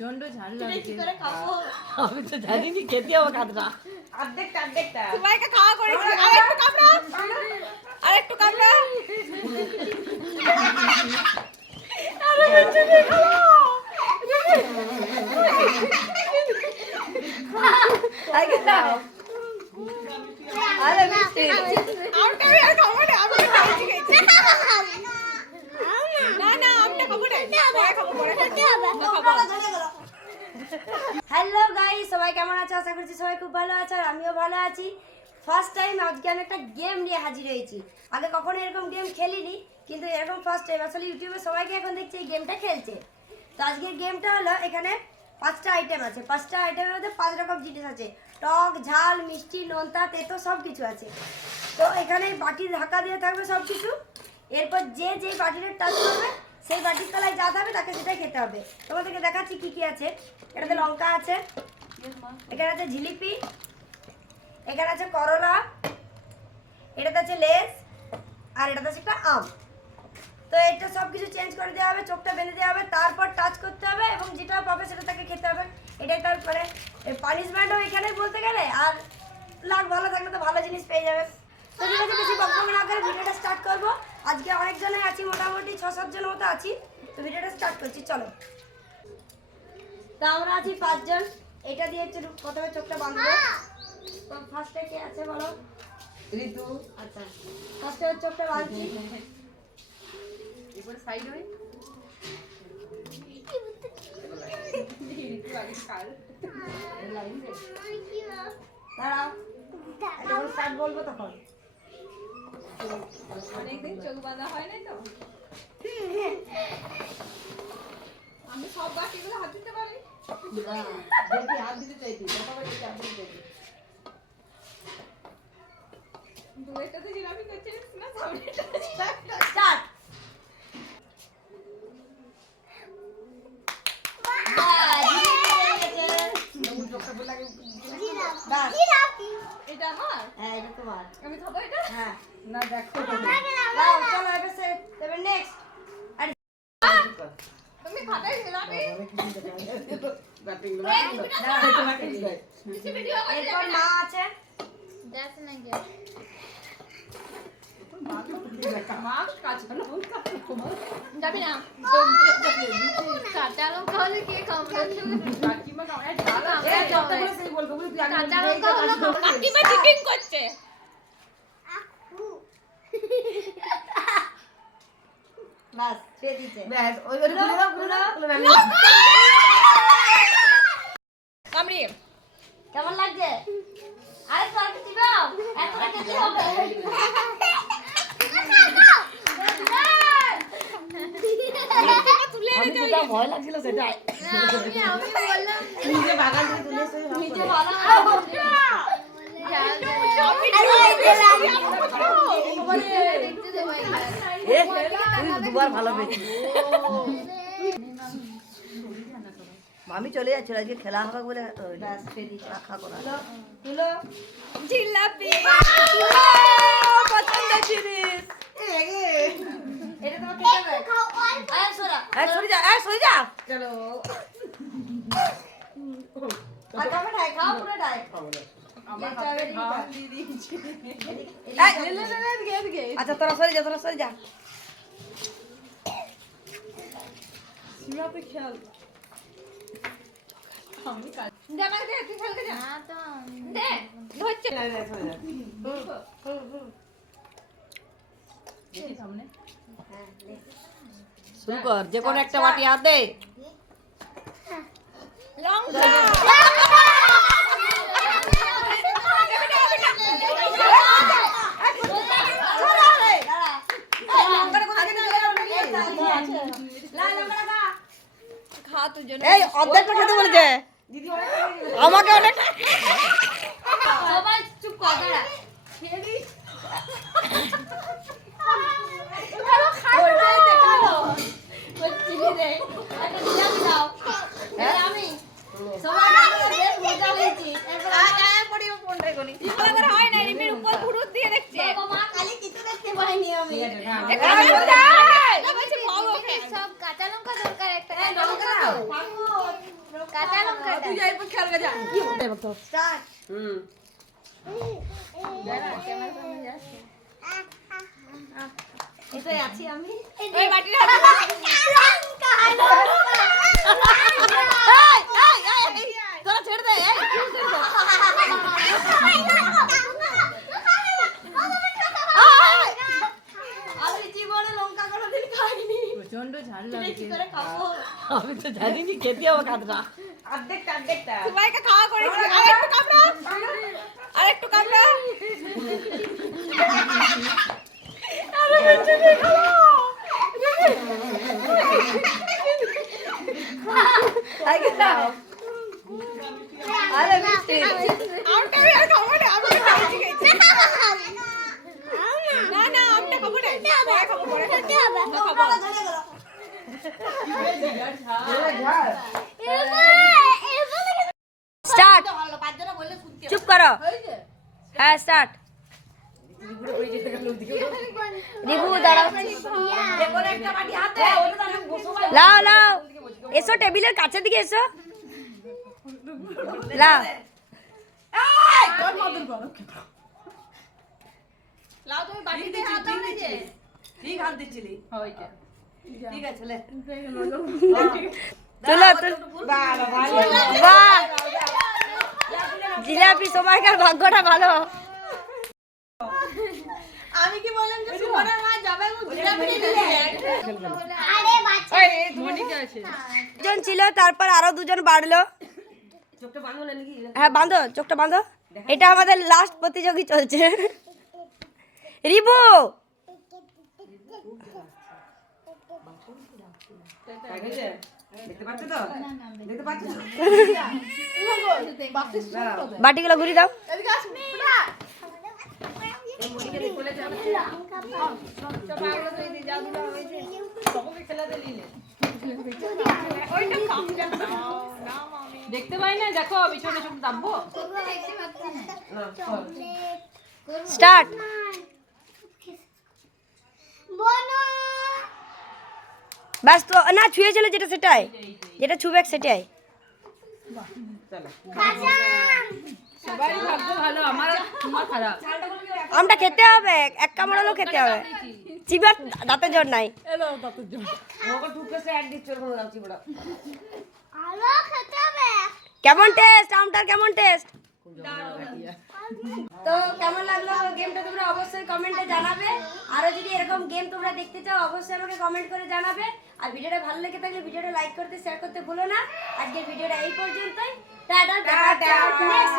প্রচন্ড ঝাল লাগছে। আমি তো জানিনি খেতে হবে কাঁদরা। অর্ধেকটা সবাইকে খাওয়া করেছি। আর একটু কামড়া আরে বেঁচে গেল। আগে দাও। আরে মিষ্টি। আমটা আমি আর খাবো না, আমি খাইছি খেয়েছি। না আমটা খাবো না, পরে খাবো পরে খাবো। হ্যালো গাইস, সবাই কেমন আছো? আশা করছি সবাই খুব ভালো আছে আর আমিও ভালো আছি। ফার্স্ট টাইম আজকে আমি একটা গেম নিয়ে হাজির হয়েছি। আগে কখনো এরকম গেম খেলিনি, কিন্তু এরকম ফার্স্ট টাইম। আসলে ইউটিউবে সবাইকে এখন দেখছি এই গেমটা খেলছে। তো আজকের গেমটা হলো, এখানে 5টা আইটেম আছে। 5টা আইটেমের মধ্যে 5 রকম জিনিস আছে। টক, ঝাল, মিষ্টি, নোনতা, তেতো সব কিছু আছে। তো এখানে বাটির ঢাকা দিয়ে থাকবে সব কিছু। এরপর যেই বাটিটা টাচ করবে সেই বাটির তলায় যা থাকবে তাকে সেটাই খেতে হবে। তোমাদেরকে দেখাচ্ছি কি কি আছে। এটাতে লঙ্কা আছে, এখানে আছে জিলিপি, এখানে আছে করলা, এটাতে আছে লেস, আর এটাতে আছে একটা আম। তো এটা সব কিছু চেঞ্জ করে দেওয়া হবে, চোখটা বেঁধে দেওয়া হবে, তারপর টাচ করতে হবে এবং যেটা পাবে সেটা তাকে খেতে হবে। এটাই তার মানে পানিশমেন্টও এখানে বলতে গেলে। আর লাগ ভালো থাকলে তো ভালো জিনিস পেয়ে যাবে। তো ঠিক আছে, বেশি বকবক না করে ভিডিওটা স্টার্ট করবো। আজকে অনেকজনই আছি, মোটামুটি 6-7 জন মতো আছি। তো ভিডিওটা স্টার্ট করছি, চলো। তা আমরা আছি 5 জন। এটা দিয়ে হচ্ছে প্রথমে চোখটা বাঁধবো। তো ফার্স্টে কে আছে বলো? ঋতু। আচ্ছা, ফার্স্টে চোখটা বাঁধছি। এরপরে সাইড হই। ঋতু আগে কাল লাইন দে। দাঁড়াও, যখন স্টার্ট বলবো তখন। অনেকদিন চোখ বাঁধা হয় নাই তো। আমি সব বাটিগুলো হাত দিতে পারি। দেখি হাত দিতে চাইছি, কথা বলতে হাত দিতে চাইছি। দুয়েরটাতে জিলাপি করছিস না, সামনেটাতে জিলাপি? স্টার্ট। এটা আমার? হ্যাঁ, এটা তোমার। আমি খাবো এটা? হ্যাঁ, না দেখো দাও, চলো এবার সে এবার নেক্সট। তুমি খাবে জিলাপি? এরপর মা আছে। যাবি না? কাঁচা লঙ্কা হলে কে খাবে? কাকিমা চিটিং করছে। বাস ছুঁয়ে দিচ্ছে। কামড়ি কেমন লাগছে? আরে সরকে দিবাও, এত খেতে হবে। তুলে আমি যেটা ভয় লাগছিল সেটাই। আমি বললাম নিজে বাগান থেকে তুলে এসে নিজে ভালো দেখতে দেবো তুই দুবার ভালো পেয়েছিস। আমি চলে যাচ্ছি, আজকে খেলা হবে বলে বাস ছুঁয়ে দিচ্ছে। রাখা করা। তুলো। জিলাপি পছন্দ জিনিস। এটা তোমার খেতে হবে। আয় সোরা। সরে যা, সরে যা। চলো। আর খাবে খাও পুরোটাই। আমার হাতে ঘাম দিয়ে দিয়েছি। আচ্ছা তোরা সরে যা, তোরা সরে যা। সীমাতে খেয়াল। আমি কাজ দে আমাকে দে, তুই খেলতে যা। না তো দে ধরছে। দেখি সামনে। শুরু কর, যে কোনো একটা বাটি হাত দে। লঙ্কা খা তুই জন্য। এই অর্ধেকটা খেতে বলেছে, আমাকে অনেক। সবাই চুপ কর, দাঁড়া। খেয়ে দিস। চিনি দে, একটা জিলাপি দাও। আমি সবাই বেশ মজা হয়েছে। আমার হয় না, রিমির উপর ভুরুত দিয়ে দেখছে। মা কালি কিছু দেখতে পাইনি আমি। বলছে খাবো। সব কাঁচা লঙ্কা দরকার একটা লঙ্কা দাও। থাকো, কাঁচা লঙ্কা তুই যাই পর খেলবে যা স্টার্ট। হুম ক্যামেরার সামনে যাচ্ছে এটাই আছি আমি। এই বাটির তোরা ছেড়ে দে এই আমি জীবনে লঙ্কা কোনোদিন খাইনি। প্রচন্ড ঝাল কি করে খাবো? আমি তো জানিনি খেতে হবে কাঁদরা অর্ধেকটা সবাইকে খাওয়া করেছি আর একটু কামড়া আরে মিষ্টি আমটা আমি আর খাবো না আমি খাইছি না না আমটা খাবো না পরে খাবো পরে খাবো স্টার্ট। চুপ করো। হ্যাঁ স্টার্ট। রিভু দাঁড়াও। লাও লাও এসো টেবিলের কাছের দিকে এসো। লাও লাও তুমি বাটিতে হাত দাও না যে ঠিক হাত দিচ্ছিলি ঠিক আছে লে চলো বাহ জিলাপি সময়কার ভাগ্যটা ভালো। আমি কি বললাম যে সুমনের মা যাবে জিলাপি দিলে মনিকা আছে দুজন ছিল তারপর আরো দুজন বাড়লো। চোখটা বাঁধো না নাকি হ্যাঁ বাঁধো চোখটা বাঁধো। এটা আমাদের লাস্ট প্রতিযোগী চলছে। রিবু দেখতে পাচ্ছ তো দেখতে পাচ্ছ বাটিগুলো ঘুরি দাও। এদিকে আসুন না দেখতে পাই না দেখো পিছনে সব দাববো দেখতে পাচ্ছি না স্টার্ট। ব্যাস তো না ছুঁয়ে চলে যেটা সেটাই যেটা ছুবে সেটাই। সবাই ভাগ্য ভালো আমার তোমার খারাপ আমটা খেতে হবে এক কামড় হলেও খেতে হবে। চিবার দাঁতে জোর নাই। আমাকে টুথপেস্টে এক দিচ্ছ এরকম লাগছে বড় কেমন টেস্ট আমটার কেমন টেস্ট? তো কেমন লাগলো গেমটা তোমরা অবশ্যই কমেন্টে জানাবে। আরো যদি এরকম গেম তোমরা দেখতে চাও অবশ্যই আমাকে কমেন্ট করে জানাবে। আর ভিডিওটা ভালো লেগে থাকলে ভিডিওটা লাইক করতে শেয়ার করতে ভুলো না। আজকের ভিডিওটা এই পর্যন্তই। Tata tata next